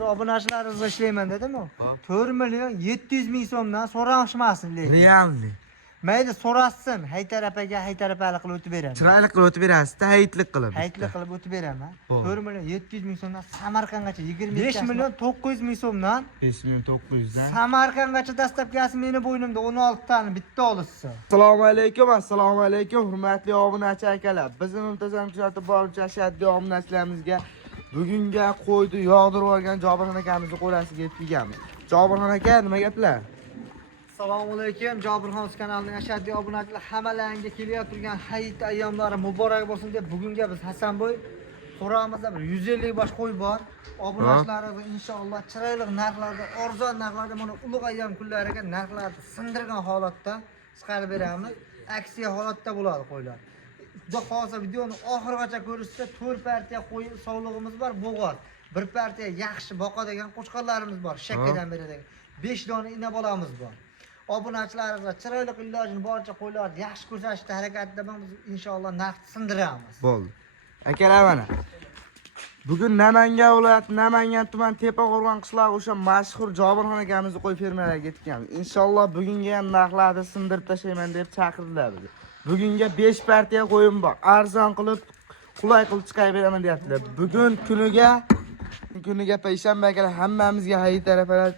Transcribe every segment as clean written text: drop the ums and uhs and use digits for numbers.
siz obunachilaringizga ishlayman dedimi? 4 million 700 ming so'mdan so'rashmasin lekin. Realni. Mayli so'rasin, Haytar opaga Haytar opalik qilib o'tib beraman. Chiroyli qilib o'tib berasiz-da, hayitlik qilib. Hayitlik qilib o'tib beraman. 4 million 700 ming so'mdan Samarqandgacha 5 million 900 ming so'mdan 5 million 900 dan. Samarqandgacha dastlabkasi meni bo'ynimda 16 tani bitta olishsin. Assalomu alaykum, hurmatli obunachi akalar. Bizning muntazam kuzatib boruvchi ashaddiy obunachilarimizga bugunga qo'ydi yog'dirib olgan Jobirxon akamizni qo'lasiga yetib kelganmiz. Jobirxon aka, nima gaplar? Assalomu alaykum, Jobirxon kanalining ashaddiy obunachilar hammalaringga kelyapti turgan hayit ayyomlari muborak bo'lsin deb bugunga biz Hasanboy qo'ramizda bir 150 bosh qo'y bor. Obunachilarimiz inshaalloh chiroyli narxlarda, arzon narxlarda mana ulug' ayyom kunlariga narxlarni sindirgan holatda chiqarib beramiz. Aksiya holatda bo'ladi qo'ylar. Xudo xolsa videoni oxirigacha ko'rishsa 4 partiya qo'y sog'lig'imiz bor, bo'g'ot. Bir partiya yaxshi boqadigan qo'chqonlarimiz bor, shakkadan beradigan. 5 dona ina bolamiz bor. Obunachilarimizga chiroyli ilojini boricha qo'ylarni yaxshi ko'rsatishga harakatda biz inshaalloh narx sindiramiz. Bo'ldi. Akalar mana. Bugun Namangan viloyati, Namangan tuman Tepaqo'rg'on qishlog'i o'sha mashhur Jobirxon akamizni qo'y fermalariga ketganmiz. Inshaalloh bugunga ham narxlarni sindirib tashlayman deb chaqirdilar bizni. Bugunga 5 partiya qo'yim bor. Arzon qilib, qulay qilib chiqarib beraman deyaptilar. Bugun kuniga payshanba akalar hammamizga hayit tarafalar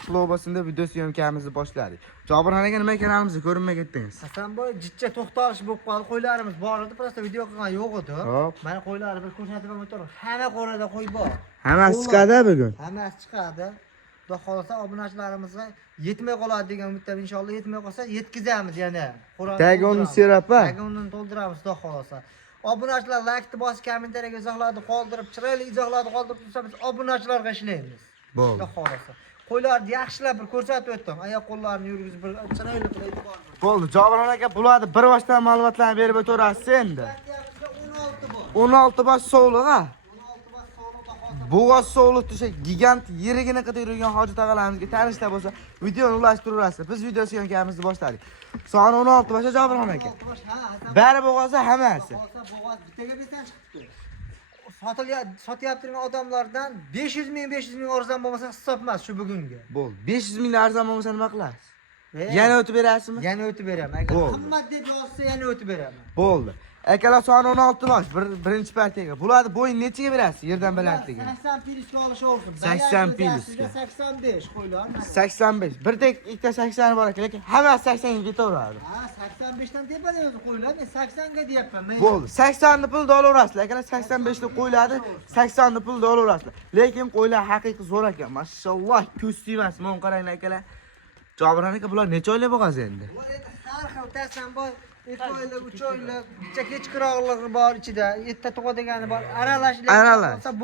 qutlug' bo'lsin deb video syomkamizni boshladik. Jobirxon aka, nima kanalimizga ko'rinmay ketdingiz? Hasanboy jichcha to'xtalish bo'lib qoldi. Qo'ylarimiz bor edi, prosta video qilgan yo'q edi. Hop. Mana qo'ylarni bir ko'rsatib o'taman. Hamma qo'rada qo'y bor. Hammasi chiqadi bugun. Hammasi chiqadi. Xudo xolasa obunachilarimizga yetmay qoladi degan umiddaman. Inshaalloh yetmay qolsa yetkazamiz yana. Tagonni serapa. Tagonni to'ldiramiz xudo xolasa. Obunachilar like bosib, kommentariyaga izohlarni qoldirib, chiroyli izohlarni qoldirib tursa biz obunachilarga ishlaymiz. Bo'ldi. Xudo xolasa. Qo'ylarni yaxshilab bir ko'rsatib o'tdim. Oyoq qo'llarini yurgizib bir chiroyli qilib e'tibor bering. Bo'ldi, Jobirxon aka, bularni bir boshdan ma'lumotlarni berib o'tasiz endi. 16 bor. 16 bosh sovliq ha. 16 bor sog'liq. Bo'g'oz sovliq o'sha gigant yirigini qilib yurgan hoji tog'alarimizga tanishlar bo'lsa, videoni ulashtirasiz. Biz video syomkamizni boshladik. Soni 16 bosh Jobirxon aka. 16 bosh, ha. Bari bo'g'oz hammasi. Bo'g'oz bittaga bersan chiqibdi. Sotyapti turgan odamlardan 500 ming arzon bo'lmasa hisob emas shu bugunga. Bo'ldi. 500 ming arzon bo'lmasa nima qilasiz? Yana o'tib berasizmi? Yana o'tib beraman. Agar qimmat deb yozsa yana o'tib beraman. Bo'ldi. Akalar soni 16 bosh, birinchi partiyaga. Bularni bo'yin nechiga berasiz? Yerdan balandligi. 80 pilisga olish olsin. 80 pilisga. 85 qo'ylar. 85. Bir tek ikkita 80 bor ekan, lekin hammasi 80 ga ketaveradi. Ha, 85 dan tepada o'zi qo'ylar. Men 80 ga deyapman. Bo'ldi. 80 ni pulda olaverasizlar. Akalar 85 ni qo'ylarni 80 ni pulda olaverasizlar. Lekin qo'ylar haqiqiy zo'r ekan. Mashalloh, ko'z tiymas. Mon qaranglar akalar. Jobirxon aka, bular necha oylik bo'lgan endi? Bular endi har xil tasanboy 2 oylik, 3 oylik, bitta kechqurunligi bor ichida, erta tug'adigani bor, aralashlik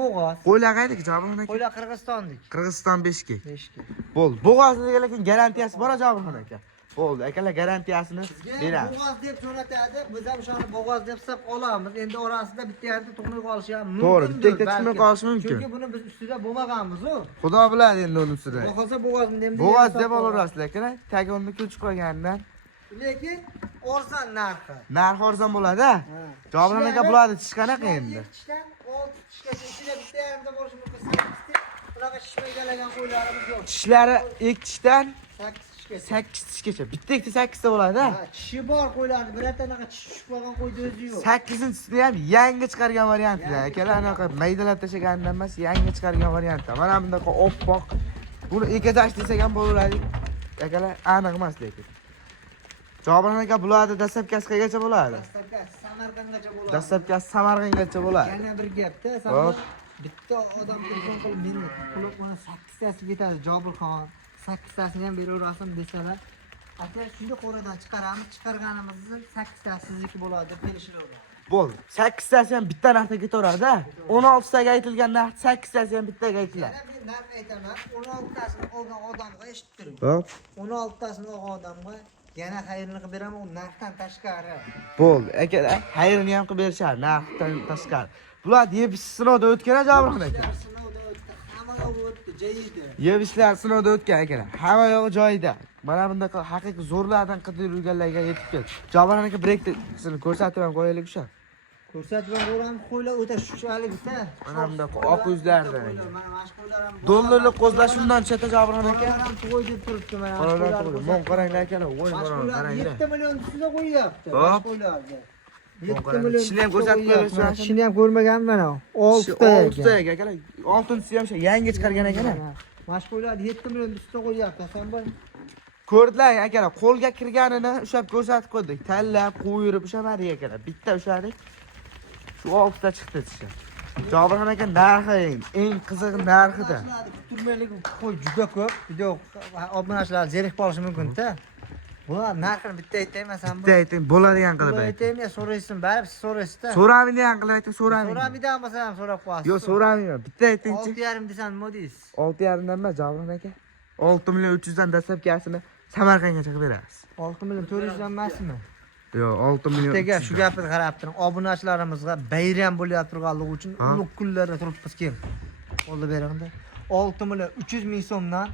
bo'g'oz. Qo'ylar qaydaki Jobirxon aka? Qo'ylar Qirg'izistonlik. Qirg'iziston 5 ga. 5 ga. Bo'ldi. Bo'g'ozligiga lekin garantiyasi bor Jobirxon aka. Bo'ldi. Akalar garantiyasini beramiz. Bo'g'oz deb so'ratadi, biz ham shuni bo'g'oz deb hisob olamiz. Endi orasida bitta yerda to'qnay qolishi ham mumkin. To'g'ri, bitta ikkita chiqmay qolishi mumkin. Chunki buni biz ustida bo'lmaganmiz-ku. Xudo biladi endi uni ustida. Xohlasa bo'g'ozni deb Bo'g'oz deb olaverasizlar akalar. Tagonni ko'chib qo'yganidan. Lekin arzon narxi. Narx arzon bo'ladi. Jobirxon aka, bularni tish qanaqa endi? Tishdan 6 tishgacha ichida bitta yarimda bo'lishi mumkin. 8 tish. Bunaqa shishmaganlagan qo'ylarimiz yo'q. Tishlari 2 tishdan 8 tishgacha. 8 tishgacha. Bitta ikkita 8 ta bo'ladi. Ha, tishi bor qo'ylarni, birorta anaqa tish tushib qolgan qo'yni o'zi yo'q. 8-chisini ham yangi chiqargan variantlar. Akalar anaqa maydalab tashlaganidan emas, yangi chiqargan variantlar. Mana bundaqa oppoq. Buni ekadash desak ham bo'laveradi. Akalar aniq emas lekin. Jobirxon aka, bularni dastlabkasi qayergacha bo'ladi? Dastlabkasi Samarqandgacha bo'ladi. Dastlabkasi Samarqandgacha bo'ladi. Yana bir gapda, sabab bitta odam telefon qilib meni pulib mana 8 tasi ketadi Jobirxon. 8 tasini ham beraverasizmi desalar, aka shunda qo'radan chiqaramiz, chiqarganimizni 8 tasi sizniki bo'ladi deb kelishiladi. Bo'ldi. 8 tasi ham bitta narxda ketaveradi-da. 16 taga aytilgan narx 8 tasi ham bittaga aytiladi. Yana men narx aytaman, 16 tasini olgan odamga eshitib turing. Hop. 16 tasini olgan odamga yana xayrini qilib beraman, u narxdan tashqari. Bo'ldi. Akalar, xayrini ham qilib berishadi, narxdan tashqari. Bular yeb sinovdan o'tgan Jobirxon aka. Sinovdan o'tdi, hamma yo'q o'tdi, joyida. Yebishlar sinovdan o'tgan akalar. Hamma yo'q joyida. Mana bunday haqiqiy zo'rlardan qidirib yurganlarga yetib keldi. Jobirxon aka, brekni ko'rsatib ham qo'yaylik o'sha. Ko'rsatib beramiz qo'ylar o'ta shuchaligida. Mana bunda oq yuzlardan. Mana mana shu qo'ylar ham Dollarlik qo'zlar shundan chata Jobirxon aka. qo'ylar ham to'y deb turibdi mana. Qo'ylar to'y. Mon qaranglar akalar, voy Mana mana qo'ylar qaranglar. 7 million ustida qo'yyapti. Hop. Mana qo'ylarni. 7 million. Ishini ham ko'rsatib berishsin. Ishini ham ko'rmaganman mana. 6 ta. 6 ta akalar. 6-si ham o'sha yangi chiqargan ekan. Mana shu qo'ylarni 7 million ustida qo'yyapti. Hasanboy. Ko'rdilar akalar, qo'lga kirganini ushab ko'rsatib qo'ydik. Tanlab, qo'yirib ushadik akalar. Bitta ushadik. Shu 6 ta chiqdi tishi. Jobirxon aka narxi eng qizig'i narxida. Turmaylik qo'y juda ko'p. Video obunachilar zerikib qolishi mumkin-da. Bular narxini bitta aytayman Bitta ayting, bo'ladigan qilib ayting. aytaymi, so'raysin, baribir siz so'raysizda. So'ramaydigan qilib ayting, so'ramayman. So'ramaydigan bo'lsa ham so'rab qo'yasiz. Yo'q, so'ramayman. Bitta aytingchi. 6,5 desam nima deysiz? 6,5 dan emas, Jobirxon aka. 6 million 300 dan dastlabkasini Samarqandgacha qilib berasiz. 6 million 400 dan emasmi? Yo'q, 6 million. Bittaga shu gapni qarab turing. Obunachilarimizga bayram bo'layotib turganligi uchun ulug' kunlarda turibmiz keyin. Oldi beringda. 6 million 300 ming so'mdan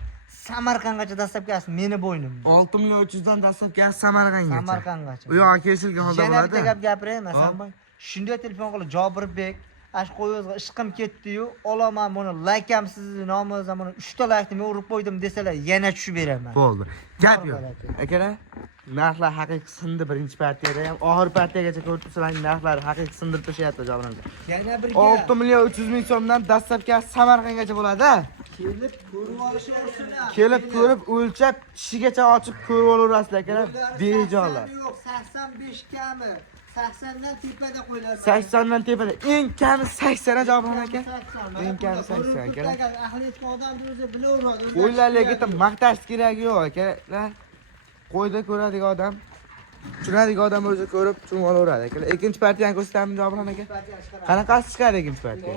Samarqandgacha dastlabkasi meni bo'ynimda. 6 million 300 dan dastlabkasi Samarqandgacha. Samarqandgacha. U yoqqa kesilgan holda Yana bitta bo'ladi. gap gapiraymi, Hasanboy? Shunday telefon qilib Jobirbek, ash qo'yingizga ishqim ketdi-yu, olaman buni, laykam sizni nomingizdan buni 3 ta laykni men urib qo'ydim desalar, yana tushib beraman. Bo'ldi. Gap yo'q. Akalar, narxlar haqiqiy sindi birinchi partiyada ham, oxir partiyagacha ko'rib tursangiz narxlar haqiqiy sindirib tashyapti Jobirxon aka. Yana bir 6 million 300 ming so'mdan dastlabkasi Samarqandgacha bo'ladi. kelib ko'rib olishursinlar. Kelib ko'rib o'lchab tishigacha ochib ko'rib olaverasizlar akalar. Bejonlar. Yo'q, 85 kami. 80 dan tepada qo'ylar. 80 dan tepada. Eng kami 80 Jobirxon aka. Eng kami 80 akalar. Ahli etgan odam o'zi bilaveradi. Qo'ylarga maqtash kerak yo'q akalar. Qo'yda ko'radigan odam, tushunadigan odam o'zi ko'rib tushunib olaveradi akalar. Ikkinchi partiyani ko'rsatamiz Jobirxon aka. Qanaqasi chiqadi ikkinchi partiya?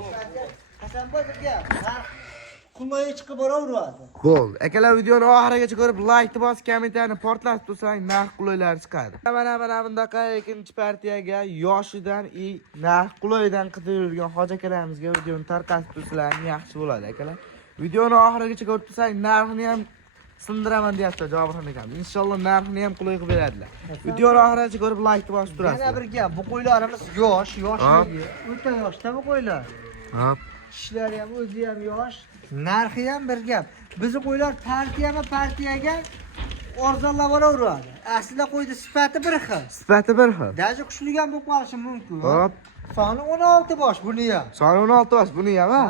Hasanboy birga qulay chiqib boraveradi. Bo'ldi. Akalar videoni oxirigacha ko'rib, like bosib, kommentarni portlatib tursangiz, narx qulaylar chiqadi. Mana bundaqa ikkinchi partiyaga yoshidan narx qulaydan qidirib yurgan hoji akalarimizga videoni tarqatib tursangiz yaxshi bo'ladi akalar. Videoni oxirigacha ko'rib tursangiz, narxini ham sindiraman deyapti Jobirxon akam. Inshaalloh narxini ham qulay qilib beradilar. Videoni oxirigacha ko'rib, like bosib turasiz. Yana bir gap, bu qo'ylarimiz yoshligi. O'ta yoshda bu qo'ylar. Hop. Ishlari ham o'zi ham yosh. Narxi ham bir gap. Bizni qo'ylar partiyaga arzonlab olaveradi. Aslida qo'ydi sifati bir xil. Sifati bir xil. Daji kuchli ham bo'lib qolishi mumkin. Hop. Soni 16 bosh buni ham. Soni 16 bosh buni ham, ha?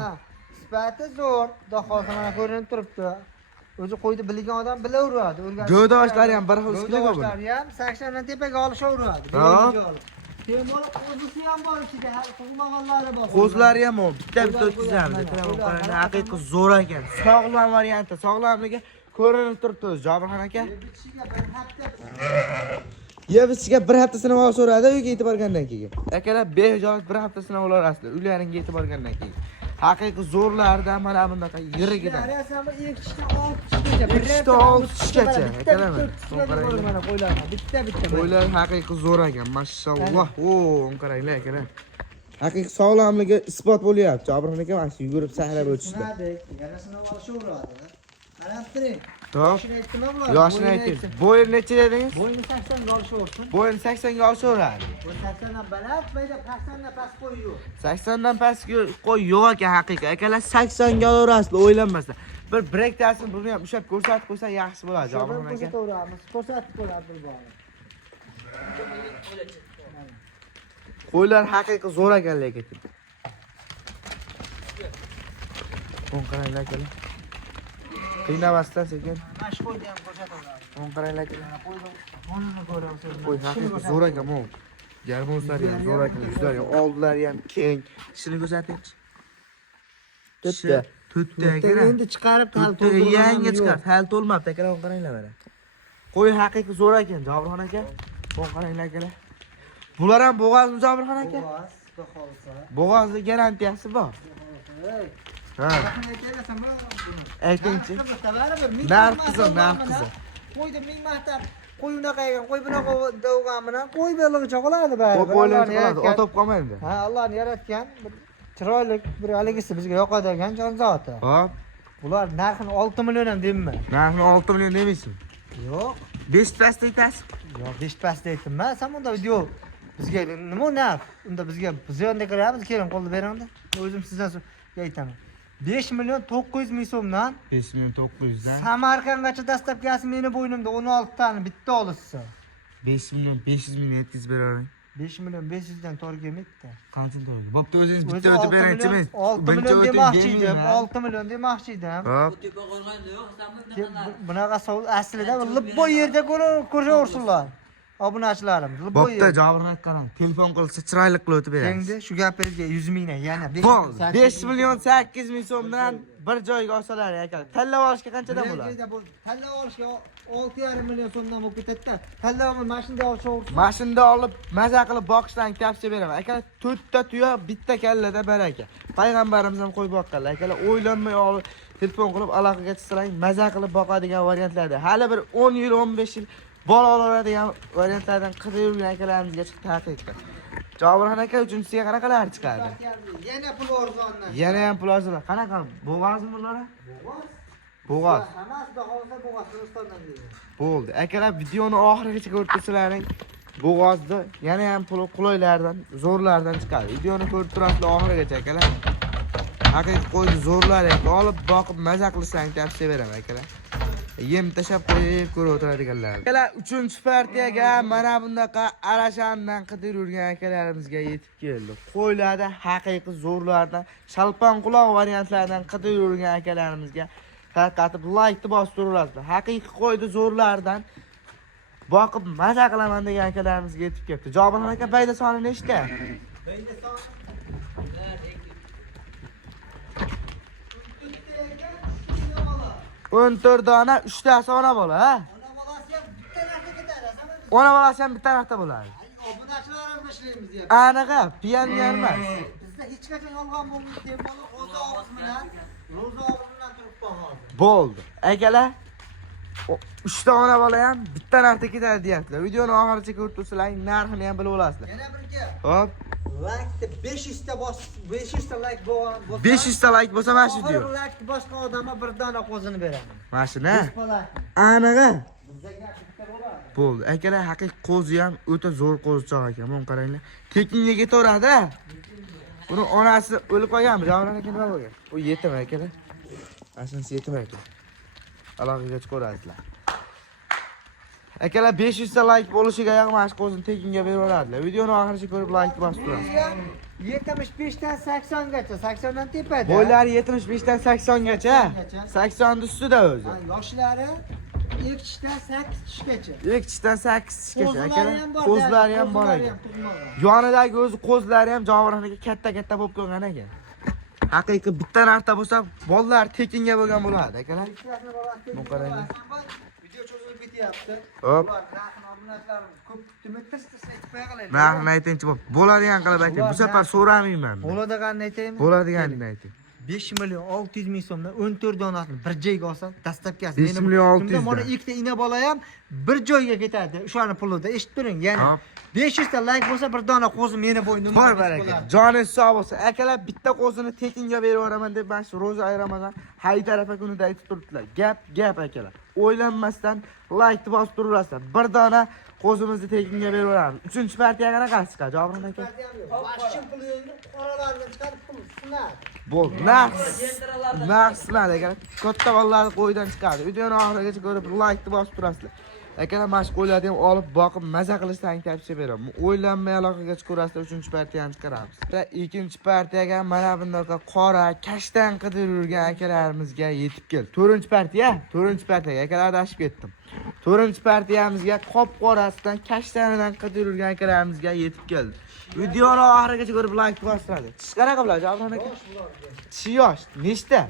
Sifati zo'r. Xudo xohlasa mana ko'rinib turibdi. O'zi qo'ydi bilgan odam bilaveradi. G'o'doshlari ham bir xil ustiga buni. G'o'doshlari ham 80 dan tepaga olishaveradi. Bemalol qo'zisi ham bor ichida, tug'maganlari bor. Qo'zlari ham bor. Bitta o'tkazamiz. Haqiqiy zo'r ekan. Sog'lom varianti. Sog'lomligi ko'rinib turibdi o'zi Jobirxon aka. Yebishiga bir hafta sinab olishadi, uyga yetib borgandan keyin. Akalar behijolat bir hafta sinab olarasizlar, uylaringga yetib borgandan keyin. Haqiqiy zo'rlardan mana bundaqa yirigidan. Ikkita 6 tishgacha. Akalar mana bitta. qo'ylar haqiqiy zo'r ekan, mashalloh. Qaranglar akalar. Haqiqiy sog'lomligi isbot bo'lyapti. Jobirxon aka mana shu yugurib sahrab o'tishdi. Yana sinab olishaveradi. Qarab turing. Top. Yoshini ayting. Bo'yi necha dedingiz? Bo'yni 80 ga olishaversin. Bo'yini 80 ga olishaveradi. Bu 80 dan baland, bayda 80 dan past qo'y yo'q. 80 dan pastga qo'y yo'q ekan haqiqiy. Akalar 80 ga olarasizlar, o'ylanmasdan. Bir brektasini buni ham ushlab ko'rsatib qo'ysa yaxshi bo'ladi, Jobirxon aka. Ko'rsatib qo'yadi bo'ladi. Qo'ylar haqiqiy zo'r ekan lekin. Qaranglar akalar. Qiynamasdan sekin. Mana shu qo'yni ham ko'rsataveradi. Qaranglar akalar. Qo'yni ko'rasiz. Qo'y haqiqiy zo'r ekan, mo. Garmonlari ham zo'r ekan, yuzlari ham, oldilari ham keng. Ishini ko'rsatingchi. To'rtta akalar. Endi chiqarib yangi chiqar, hali to'lmabdi akalar, qaranglar mana. Qo'y haqiqiy zo'r ekan, Jobirxon aka. Qaranglar akalar. Bular ham bo'g'ozmi Jobirxon aka? Bo'g'oz, xudo xohlasa. Bo'g'ozni garantiyasi bor. Ha. Aytingchi. Narx qizim. Qo'ydi 1000 marta. Qo'y unaqa ekan, qo'y bunaqa davgan bilan qo'y belig'icha qoladi bari. Qo'ylarni otib qolmaydi. Ha, Allohning yaratgan bir chiroyli bir haligisi bizga yoqadigan jonzoti. Hop. Bular narxini 6 million ham deyman. Narxini 6 million demaysiz. Yo'q. 5 past aytasiz. Yo'q, 5 past aytdim. Men sam unda video Bizga nima narx? Unda bizga biz yonda kiramiz, keling qo'lni beringda. O'zim sizdan aytaman. 5 million 900 ming so'mdan 5 million 900 dan Samarqandgacha dastlabkasi meni bo'ynimda 16 tani bitta olishsa. 5 million 500 ming yetkazib beravering. 5 million 500 dan to'g'ri kelmaydi. Qancha to'g'ri? Bo'pti, o'zingiz bitta O'zi o'tib beringchi men. 6 million demoqchi edim, 6 million demoqchi edim. Hop. Bunaqa aslida libboy yerda ko'raversinlar. Obunachilarimiz libboy Bo'pti, Jobirxon qarang. Telefon qilsa chiroyli qilib o'tib berasiz. Endi shu gapingizga 100 mingdan yana 5 million 800 ming so'mdan bir joyga olsalar aka. Tanlab olishga qanchadan bo'ladi? Tanlab olishga 6,5 million so'mdan bo'lib ketadi-da. Tanlab mashinada olshaversin. Mashinada olib, maza qilib boqishdan tavsiya beraman. Aka, 4 ta tuya, bitta kallada baraka. Payg'ambarimiz ham qo'yib boqqanlar. Akalar, o'ylanmay olib, telefon qilib aloqaga chiqsang, maza qilib boqadigan variantlarda. Hali bir 10 yil, 15 yil bola oladigan variantlardan qidirib yurgan akalarimizga chiqdi haqiqatan. Jobirxon aka uchinchisiga qanaqalar chiqadi? Yana pul arzondan. Yana ham pul arzon. Qanaqa? Bo'g'ozmi bular? Bo'g'oz. Hammasi xohlasa bo'g'oz Qirg'izistondan deydi. Bo'ldi. Akalar, videoni oxirigacha ko'rib tursalaring. Bo'g'ozda yana ham pul qulaylardan, zo'rlardan chiqadi. Videoni ko'rib turasizlar oxirigacha akalar. Haqiqiy qo'yni zo'rlar ekan. Olib boqib maza qilsang tavsiya beraman akalar. Yem tashab qo'yib ko'rib o'tiradiganlar. Akalar, 3-partiyaga mana bundaqa arashandan qidirib yurgan akalarimizga yetib keldi. Qo'ylarda haqiqiy zo'rlardan, shalpon quloq variantlardan qidirib yurgan akalarimizga tarqatib like bosib turasizlar. Haqiqiy qo'ydi zo'rlardan boqib maza qilaman degan akalarimizga yetib keldi. Jobirxon aka, bayda soni nechta? Bayda soni 14 dona, 3 tasi ona bola, ha? Ona bolasi ham bitta narxda bo'ladi. Obunachilarimiz ishlaymiz deb. Aniqa, piyangar emas. Bizda hech qachon yolg'on bo'lmaydi deb bola o'zi og'iz bilan, ro'za og'iz bilan turibdi hozir. Bo'ldi. Akalar, 3 ta ona bola ham bitta narxda ketadi deyaptilar. Videoni oxirigacha ko'rib tursalaring, narxini ham bilib olasizlar. Yana bir gap. Hop. Like 500 ta 500 ta like bo'lsa, 500 ta like bo'lsa mana shu video. Like boshqa odamga bir dona qo'zini beraman. Mana shuni. Aniqa. Bo'ldi. Akalar, haqiqiy qo'zi ham o'ta zo'r qo'zichoq ekan. Mana qaranglar. Tekinga ketaveradi. Buni onasi o'lib qolganmi? Javoran aka nima bo'lgan? Bu yetim akalar. Aslida yetim ekan. Aloqaga chiqarasizlar. Akalar, 500 ta like bo'lishiga yaqin qo'zini tekinga beraveradilar. Videoni oxirigacha ko'rib like bosib turasiz. 75 dan 80 gacha, 80 dan tepada. Boylari 75 dan 80 gacha. 80 ustida o'zi. Yoshlari 2 dan 8 tishgacha. 2 dan 8 tishgacha akalar. Qo'zlari Qo'zlari ham bor ekan. Yonidagi o'zi qo'zlari ham Javohirxonaga katta-katta bo'lib qolgan ekan. Haqiqiy bitta narxda bo'lsa, bolalar tekinga bo'lgan bo'ladi akalar. Bu qaranglar. Video cho'zilib ketyapti. Hop. Narxini obunachilarimiz ko'p kutib aytsa aytib qo'yaqalar. Narxini aytingchi, bo'ladigan qilib ayting. Bu safar so'ramayman. Bo'ladiganini aytaymi? Bo'ladiganini ayting. 5 million 600 ming so'mdan 14 donasini bir joyga olsa, dastlabkasi 5 million 600 dan. Mana ikkita ina bola ham bir joyga ketadi. O'shani pulida eshitib turing, yana 500 ta like bo'lsa bir dona qo'zi meni bo'ynimda. Bor baraka. Joningiz sog' bo'lsin. Akalar, bitta qo'zini tekinga berib yuboraman deb mana shu ro'za ayramazan Hayit arafa kunida aytib turibdilar. Gap akalar. O'ylanmasdan like bosib turasizlar. Bir dona qo'zimizni tekinga berib yuboramiz. 3-partiyaga qanaqa chiqadi, Javohirxon aka? Mashin puli qoralardan chiqarib pul sinadi. Bo'ldi. Narx sinadi akalar. Katta bolalarni qo'ydan chiqadi. Videoni oxirigacha ko'rib like bosib turasizlar. Akalar, mana shu qo'ylarni ham olib boqib maza qilishdan tavsiya beraman. O'ylanmay aloqaga chiqarasizlar, 3-partiyani chiqaramiz. 2-partiyaga mana bunday qora, kashtan qidirib yurgan akalarimizga yetib keldi. 4-partiya, 4-partiyaga akalar adashib ketdim. 4-partiyamizga qop-qorasidan, kashtanidan qidirib yurgan akalarimizga yetib keldi. Videoni oxirigacha ko'rib like bostiradi. Tish qanaqa bo'ladi, Javohirxon aka? Tishi yosh, nechta?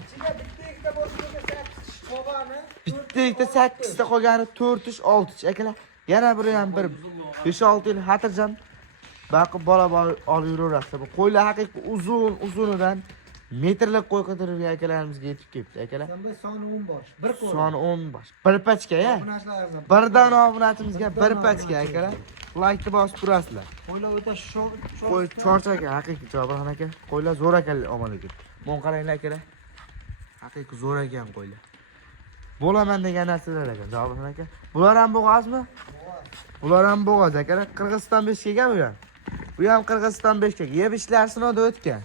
Bitta 8 ta qolgani 4 tish 6 tish akalar. Yana biri ham bir 5-6 yil xotirjam baqib bola olib yuraverasiz. Bu qo'ylar haqiqiy uzunidan metrlik qo'y qidirgan akalarimizga yetib kelibdi akalar. Soni 10 bosh. Bir qo'y. Soni 10 bosh. Bir pachka ya. Birdan obunachimizga bir pachka akalar. Like bosib turasizlar. Qo'ylar o'ta Qo'y chorchaka haqiqiy Javohirxon aka. Qo'ylar zo'r ekanlar omon ekan. Mon qaranglar akalar. Haqiqiy zo'r ekan qo'ylar. Bo'laman degan narsalar ekan Javohirxon aka. Bular ham bo'g'ozmi? Bular ham bo'g'oz akalar. Qirg'iziston beshkiga bu ham. Bu ham Qirg'iziston Bishkek. Yeb ishlar sinovda o'tgan.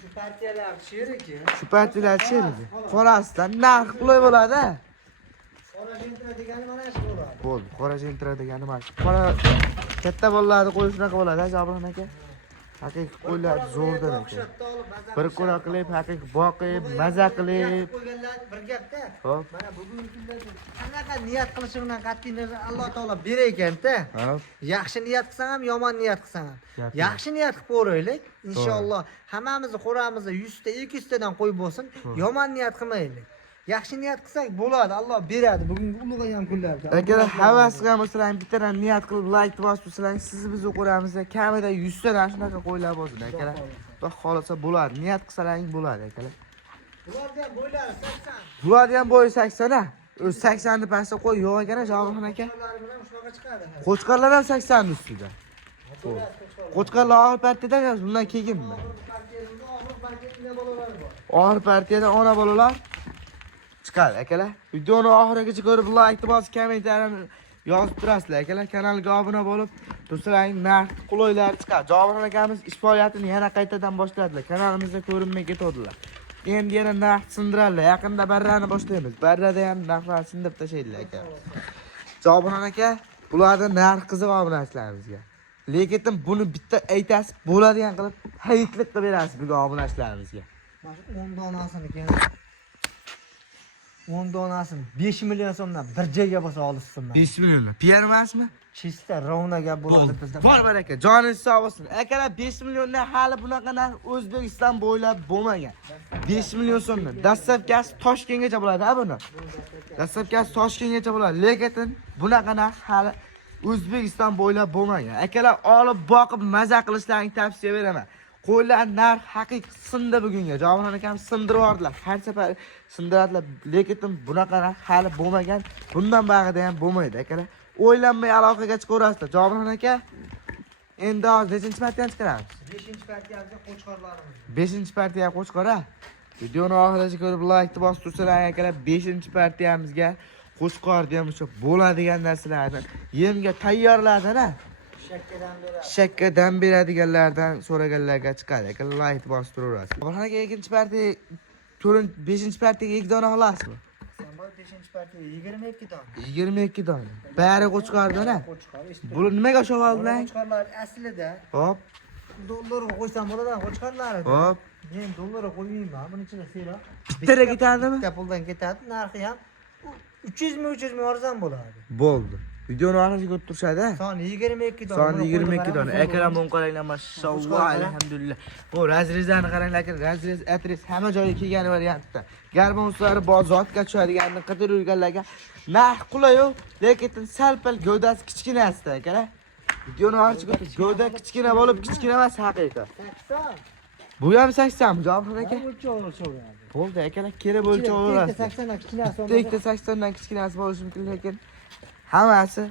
Shu partiyalar cheriki. Shu partiyalar cheriki. Qorasidan narx qulay bo'ladi. Qora jentra degani mana shu bo'ladi. Bo'ldi. Qora jentra degani mana shu. Qora katta bolalarni qo'yish shunaqa bo'ladi, Jabron aka. Haqiqiy qo'ylar zo'rdan ekan. Bir ko'ra qilib, haqiqiy boqib, maza qilib. Qo'yganlar bir gapda. Hop. Mana bugungi kunda qanaqa niyat qilishingdan qat'iy nazar Alloh taolo berar ekan-da. Hop. Yaxshi niyat qilsang ham, yomon niyat qilsang ham. Yaxshi niyat qilib ko'raylik. Inshaalloh hammamizni qo'ramizda 100 ta, 200 tadan qo'y bo'lsin. Yomon niyat qilmaylik. Yaxshi niyat qilsak bo'ladi, Alloh beradi. Bugungi ulug'ayam kunlarda. Agar havas qilgan bo'lsalaring, bittadan niyat qilib like bosib tursalang, sizni biz o'qiramizda kamida 100 tadan shunaqa qo'ylar bo'lsin, akalar. Xudo xolasa bo'ladi. Niyat qilsalaring bo'ladi, akalar. Bularga ham bo'ylari 80. Bularni ham bo'yi 80 a. O'z 80 ni pastda qo'y yo'q ekan, Javohir aka. Ular bilan shunaqa chiqadi. Qo'chqorlar ham 80 ni ustida. Qo'chqorlar og'ir partiyadan emas, bundan keyinmi? Og'ir partiyadan ona bolalar chiqadi, akalar. Videoni oxirigacha ko'rib, like bosib, kommentariyani yozib turasizlar, akalar. Kanalga obuna bo'lib, tursalang narx qulaylar chiqadi. Javohir akamiz ish faoliyatini yana qaytadan boshladilar. Kanalimizda ko'rinmay ketadilar. Endi yana narx sindiradilar. Yaqinda barrani boshlaymiz. Barrada ham narxlar sindirib tashlaydilar, aka. Javohir aka, bularda narx qiziq obunachilarimizga. Lekin buni bitta aytasiz, bo'ladigan qilib, hayitlik qilib berasiz bu obunachilarimizga. Mana shu 10 donasini keyin 10 donasini 5 million so'mdan bir joyga bosa olishsinman. 5 million. Piar emasmi? Chista ravna gap bo'ladi bizda. Bor baraka, joningiz sog' bo'lsin. Akalar 5 milliondan hali bunaqa narx O'zbekiston bo'ylab bo'lmagan. 5 million so'mdan. Dastlabkasi Toshkentgacha bo'ladi-a buni. Dastlabkasi Toshkentgacha bo'ladi. Lekin bunaqa narx hali O'zbekiston bo'ylab bo'lmagan. Akalar olib boqib maza qilishlarini tavsiya beraman. Qo'ylar narx haqiqiy sindi bugunga. Javohir akam sindirib yordilar. Har safar sindiradilar. Lekin bunaqa narx hali bo'lmagan. Bundan bag'ida ham bo'lmaydi, akalar. O'ylanmay aloqaga chiqaverasizlar. Javohir aka, endi hozir nechinchi partiyani chiqaramiz? 5-partiyamizga qo'chqorlarimiz. 5-partiya qo'chqora. Videoni oxirigacha ko'rib like bosib tursalar, akalar, 5-partiyamizga qo'chqor ham o'sha bo'ladigan narsalarni yemga tayyorladina. Shakkadan beradiganlardan so'raganlarga chiqadi. Akalar, like bosib turaverasiz. Javohir aka, 2-partiya, 5-partiyaga 2 dona olasizmi? 5-partiya 22 dona. 22 dona. Bari qo'chqordan-a? Qo'chqor. Buni nimaga o'sha oldilar? Qo'chqorlar aslida Hop, dollarga qo'ysam bo'ladi, qo'chqorlari. hop. Men dollarga qo'ymayman, buning ichida sera. Bittaga ketadimi? Bitta puldan ketadi, narxi ham 300 ming arzon bo'ladi. Bo'ldi. Videoni oxirigacha ko'rib turishadi. Soni 22 dona. Soni 22 dona. Akalar buni qaranglar, mashalloh, alhamdulillah. Bu razrezani qaranglar, razrez, atris hamma joyga kelgan variantda. Garbonslari bozorga tushadiganini qidirib yurganlarga narx qulay-yu, lekin sal-pal gavdasi kichkinasida, akalar. Videoni oxirigacha ko'rib, gavda kichkina bo'lib, kichkina emas haqiqat. 80. Bu ham 80 mi, Javohir aka? O'lchov. Bo'ldi, akalar, kelib o'lchaverasiz. 80 dan kichkinasi bo'lsa. Bitta 80 dan kichkinasi bo'lishi mumkin, lekin hammasi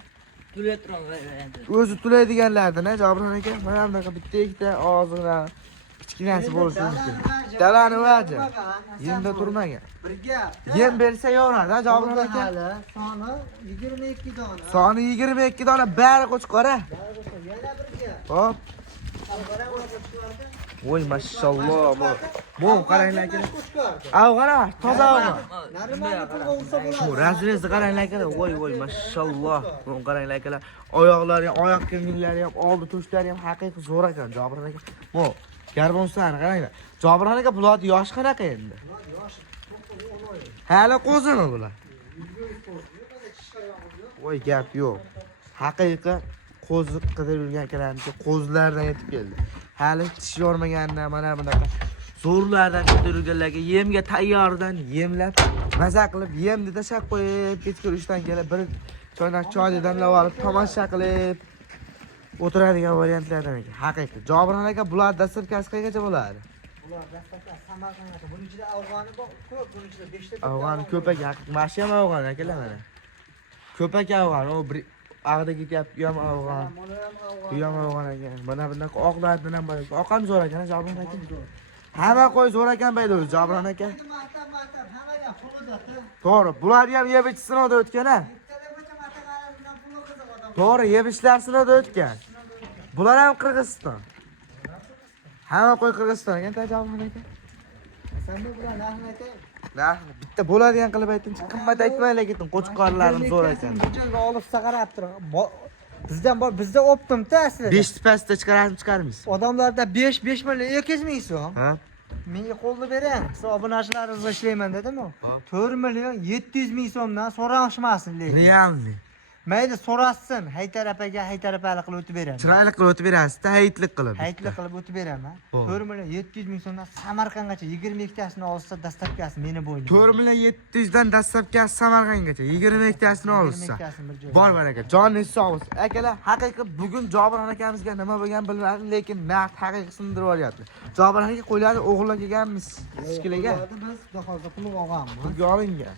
o'zi tulaydiganlardan, Javohir aka. Mana bunaqa bitta ikkita og'zina kichkinasi bo'lishi mumkin. Dalani vaji. Yemda turmagan. Birga. Yem bersa yo'radi, Javohir aka. Soni 22 dona. Soni 22 dona, bari qo'chqora. Yana birga. Hop. Voy, mashalloh. Bu qaranglar aka. Avg'ana, toza avg'ana. Narimonni pulga ursa Bu bo'ladi. razrezni qaranglar aka. Voy, mashalloh. Bu qaranglar aka. Oyoqlari ham, oyoq kiyimlari ham, oldi to'shlari ham haqiqiy zo'r ekan, Javohir aka. Bu garbonsani qaranglar. Javohir aka, bular yosh qanaqa endi? Hali qo'zimi bular? Voy, gap yo'q. Haqiqiy qo'zi qidirib yurgan akalarimiz qo'zlardan yetib keldi. Hali tish yormagandan mana bunaqa zo'rlardan qidirganlarga yemga tayyordan yemlab, maza qilib, yemni tashab qo'yib, kechki ishdan kelib bir choynak choyni damlab olib, tomosha qilib o'tiradigan variantlardan ekan. Haqiqiy. Javohir aka, bular dasturkasi qayergacha bo'ladi? Bular dastlabki Samarqandda. Buning ichida afg'oni bor, ko'p, buning ichida 5 ta. Afg'on ko'pak, haqiqiy mashina ham afg'on akalar mana. Ko'pak afg'on, u bir ag'da ketyapti, u ham afg'on. Bu ham afg'on ekan. Mana bunaqa oqlardan ham bor. Oq ham zo'r ekan, Javohir aka. Hamma qo'y zo'r ekan bayda, Javohir aka. Hammaga pulida. To'g'ri, bular ham yeb ichish sinovdan o'tgan-a? To'g'ri, yeb ishlar sinovdan o'tgan. Bular ham Qirg'iziston. Hamma qo'y Qirg'izistonga ekan Jobirxon aka. Sen bu bilan narxni aytaymi? Narxni bitta bo'ladigan qilib aytingchi. Qimmat aytmanglar ketin. Qo'chqorlarim zo'r ekan. Bu joyga olib qarab tur. Bizdan bor, bizda optimda aslida. 5 pasda chiqaramiz. Odamlarda 5 million 200 ming so'm. Ha? Menga qo'lni bering. Hisoblashlaringizni ishlayman dedim-ku. 4 million 700 ming so'mdan so'rashmasin lekin. Realni. Mayli so'rasin, Haytar apaga haytarapalik qilib o'tib beraman. Chiroyli qilib o'tib berasiz-da, hayitlik qilib. Haytli qilib o'tib beraman. 4 million 700 ming so'mdan Samarqandgacha 22 tasini olsa dastlabkasi meni bo'ynim. 4 million 700 dan dastlabkasi Samarqandgacha 22 tasini olsa. Bor aka, joningiz sog' bo'lsin. Akalar, haqiqiy bugun Jobirxon akamizga nima bo'lgan bilmadim, lekin naqd haqiqiy sindirib olyapti. Jobirxon aka qo'ylarni o'g'irlab kelganmiz. Ichkilarga. Biz hozir pul olganmiz. Pulga olingan.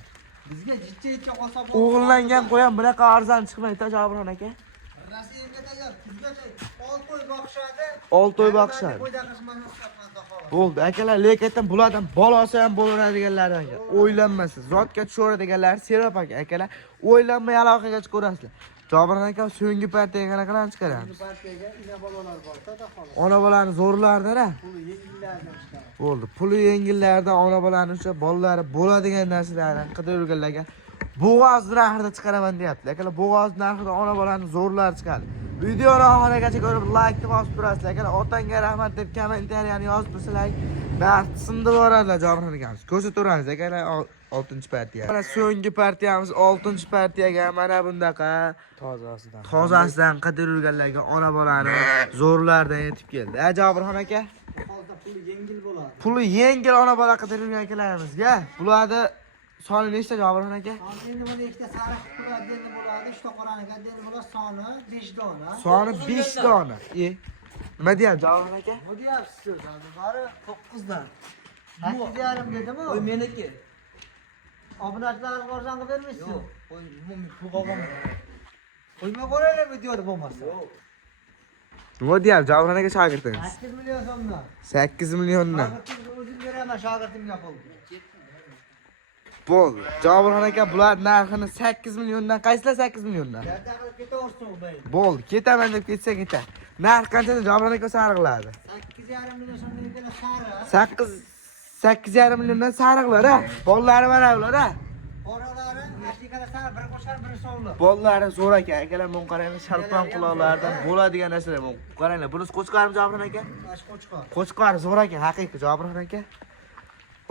Bizga jichcha qolsa O'g'irlangan qo'y ham bunaqa arzon chiqmaydi, Jobirxon aka. Rossiyaga tayyor. Kuzgacha 6 qo'y boqishadi. 6 oy boqishadi. Bo'ldi, akalar, lekin bulardan balosi ham bo'laveradiganlar aka. O'ylanmasiz. Zotga tushaveradiganlar Serap akalar. O'ylanmay aloqaga chiqarasizlar. Jobirxon aka so'nggi partiyaga qanaqalarni chiqaramiz? So'nggi partiyaga ina bolalar bor-da xolos. Ona bolani zo'rlardan-a? Puli yengillardan chiqadi. Bo'ldi. Puli yengillardan ona bolani o'sha bolalari bo'ladigan narsalardan qidirib yurganlarga bo'g'oz narxida chiqaraman deyapti. Akalar, bo'g'oz narxida ona bolani zo'rlar chiqadi. Videoni oxirigacha ko'rib like bosib turasizlar. Akalar, otangga rahmat deb kommentariyani yozib tursalar, narx sindirib yuboradilar Jobirxon akamiz. Ko'rsataveramiz akalar 6-partiya. Mana so'nggi partiyamiz 6-partiyaga mana bundaqa tozasidan qidirib yurganlarga ona bolani zo'rlardan yetib keldi. Jobirxon aka? Hozir puli yengil bo'ladi. Puli yengil ona bola qidirib yurgan akalarimizga bularni soni nechta Jobirxon aka? Endi buni ikkita sariq quradi endi bo'ladi, 3 ta qo'raniga endi bular soni 5 dona. Soni 5 dona. Nima deyapti Jobirxon aka? Nima deyapsiz so'zlarni? Bari 9 dan. 8,5 dedimi? Qo'y meniki. Obunachilar arzonga bermaysiz? Yo'q, qo'y pul qolgan. Qo'ymay qo'yinglar videoda bo'lmasa. Yo'q. Nima deyapti Jobirxon aka shogirdingiz? 8 million so'mdan. 8 milliondan. Shogirdimga o'zim beraman, shogirdimga pul. Bo'ldi. Jobirxon aka bular narxini 8 milliondan, qaysilar 8 milliondan? Yerda qilib ketaversin o'g'il. Bo'ldi, ketaman deb ketsa ketar. Narx qanchadan Jobirxon aka sariqladi? 8,5 million so'mdan ikkala sariq. 8,5 milliondan sariqlar a. Bollari mana bular a. Qoralari ashtikala sariq, bir qo'shar, bir sovli. Bollari zo'r ekan. Akalar, men qaranglar, shalpon quloqlardan bo'ladigan narsalar. Men qaranglar, bunisi qo'chqormi Jobirxon aka? Qo'chqor. Qo'chqor zo'r ekan, haqiqiy Jobirxon aka.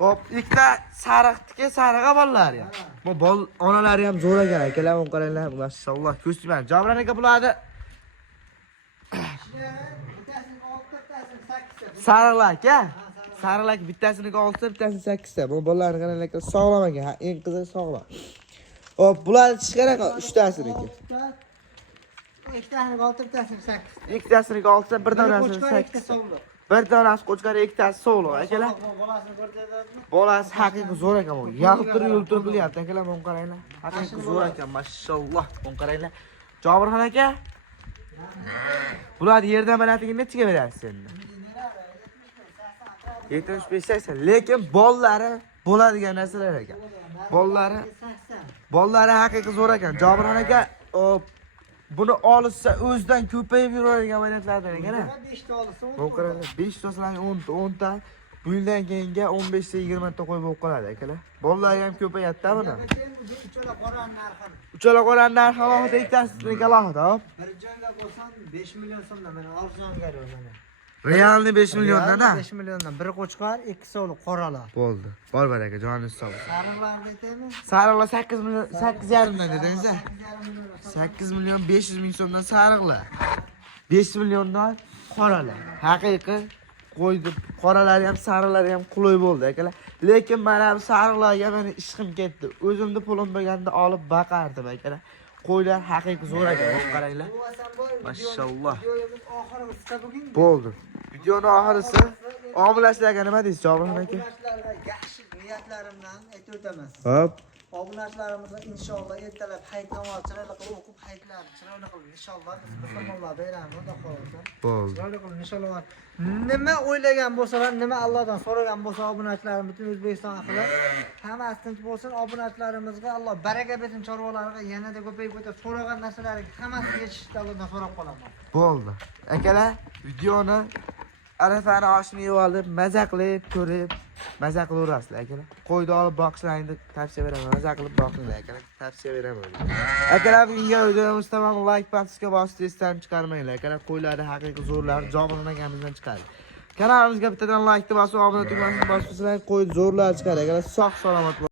Hop, ikkita sariqniki sariqa bollari ham. Bu bol onalari ham zo'r ekan, akalar, men qaranglar, masalloh ko'stiman. Jobirxon aka bularni sariqlar aka. Sariqlar bittasini 6 ta, bittasini 8 ta. Bu bolalarni qaranglar, sog'lom ekan, eng qiziq sog'lom. Hop, bularni tish qanaqa? 3 tasiniki. Ikkitasini 6, bittasini 8. Ikkitasini 6 ta, bir donasini 8. Bir donasi qo'chqor, ikkitasi sog'lom, akalar. Bolasini ko'rsatadimi? Bolasi haqiqiy zo'r ekan bu. Yaqtirib yultirib qilyapti, akalar, men qaranglar. Haqiqiy zo'r ekan, masalloh. Men qaranglar. Jobirxon aka, bularni yerdan balandligi nechiga berasiz endi? 75-80. Lekin bollari bo'ladigan narsalar ekan. Bollari haqiqiy zo'r ekan. Jobirxon aka, buni olsa o'zidan ko'payib yuradigan variantlardan ekan-a. 5 ta olsa, Bu qaranglar, 5 tadan 10 ta, bu yildan keyinga 15 ta 20 ta qo'y bo'lib qoladi, akalar. Bollari ham ko'payadi-da buni. Uchala qoran narxini. Uchala qoran narxi alohida, ikkitasini alohida, hop. Bir joyga bo'lsam 5 million so'mdan mana arzonga mana. Realni 5 milliondan a? 5 milliondan. Bir qo'chqor, 2 sovli qoralar. Bo'ldi. Bor aka, joningiz sog' bo'lsin. Sariqlarni aytaymi? Sariqlar 8 million, 8,5 dan dedingiz a? 8 million 500 ming so'mdan sariqlar. 5 milliondan qoralar. Haqiqiy qo'ydi. Qoralari ham, sariqlari ham qulay bo'ldi, akalar. Lekin mana bu sariqlarga meni ishqim ketdi. O'zimni pulim bo'lganda olib baqardim, akalar. Qo'ylar haqiqiy zo'r ekan, qaranglar. Mashalloh. Videomiz oxirida bugun. Bo'ldi. Videoni oxirisi obunachilarga nima deysiz, Jobirxon aka? Obunachilarga yaxshi niyatlarimdan aytib o'taman. Hop. Obunachilarimizga inshaalloh ertalab hayit namozi chiroyli qilib o'qib, hayitlarni chiroyli qilib inshaalloh biz musulmonlar bayrami xudo xohlasa. Bo'ldi. Chiroyli qilib inshaalloh. Nima o'ylagan bo'lsalar, nima Allohdan so'ragan bo'lsa obunachilarim butun O'zbekiston ahli hammasi tinch bo'lsin. Obunachilarimizga Alloh baraka bersin, chorvalariga yanada ko'payib ketib, so'ragan narsalariga hammasi yetishishni Allohdan so'rab qolaman. Bo'ldi. Akalar, videoni arafani oshini yeb olib, maza qilib, ko'rib, maza qilaverasizlar akalar. Qo'yni olib boqishlaringni tavsiya beraman. Maza qilib boqinglar akalar. Tavsiya beraman. Akalar, bunga videomiz tamom, like bosishga bosib esdan chiqarmanglar. Akalar, qo'ylarni haqiqiy zo'rlar Jobirxon akamizdan chiqadi. Kanalimizga bittadan like bosib, obuna tugmasini bosib qo'yinglar, qo'y zo'rlar chiqadi. Akalar, sog' salomat